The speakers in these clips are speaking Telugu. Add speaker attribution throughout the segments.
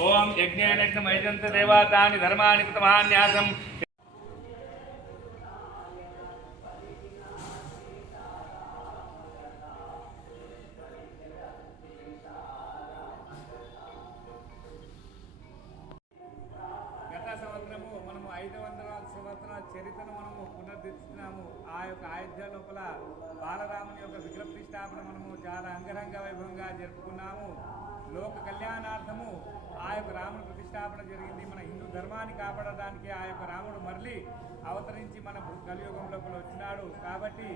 Speaker 1: ఓం యజ్ఞేన దేవతాని ధర్మాని కృతమాన్యాసం. ఐదు వందల సంవత్సరాల చరిత్రను మనము పునరుద్ధరిస్తున్నాము ఆ యొక్క అయోధ్య లోపల బాలరాముని యొక్క విగ్రహ ప్రతిష్టాపన మనము చాలా అంగరంగ వైభవంగా జరుపుకున్నాము. లోక కళ్యాణార్థము ఆ యొక్క రాముడు ప్రతిష్టాపన జరిగింది. మన హిందూ ధర్మాన్ని కాపాడడానికి ఆ యొక్క రాముడు మరలి అవతరించి మన కలియుగంలోపల వచ్చినాడు. కాబట్టి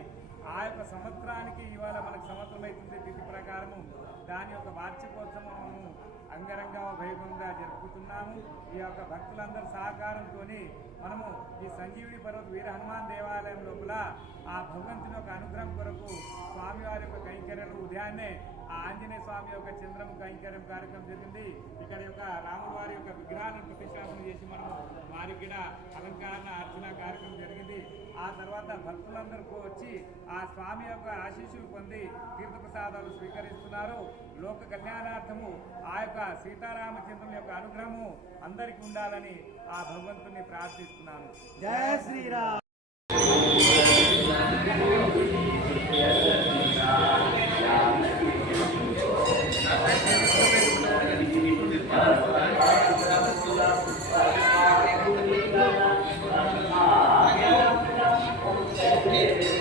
Speaker 1: ఆ యొక్క సంవత్సరానికి ఇవాళ మనకు సంవత్సరం తిథి ప్రకారము దాని యొక్క వార్షికోత్సవం మనము అంగరంగ వైభవంగా జరుపుతున్నాము. ఈ యొక్క భక్తులందరి సహకారంతో మనము ఈ సంజీవిని పర్వత వీర హనుమాన్ దేవాలయం లోపల ఆ భగవంతుని యొక్క అనుగ్రహం కొరకు స్వామివారి యొక్క కైంకర్యలు ఉదయాన్నే ఆంజనేయ స్వామి యొక్క చంద్రం కైంకర్యం కార్యక్రమం జరిగింది. ఇక్కడ యొక్క రాముల వారి యొక్క విగ్రహాన్ని ప్రతిష్టాపన చేసి మనం వారికి కూడా అలంకరణ అర్చన కార్యక్రమం జరిగింది. ఆ తర్వాత భక్తులందరూ వచ్చి ఆ స్వామి యొక్క ఆశీస్సులు పొంది తీర్థప్రసాదాలు స్వీకరిస్తున్నారు. లోక కళ్యాణార్థము ఆ యొక్క సీతారామచంద్రుని యొక్క అనుగ్రహము అందరికీ ఉండాలని ఆ భగవంతుని ప్రార్థిస్తున్నాను.
Speaker 2: జయ శ్రీరామ్. থেকে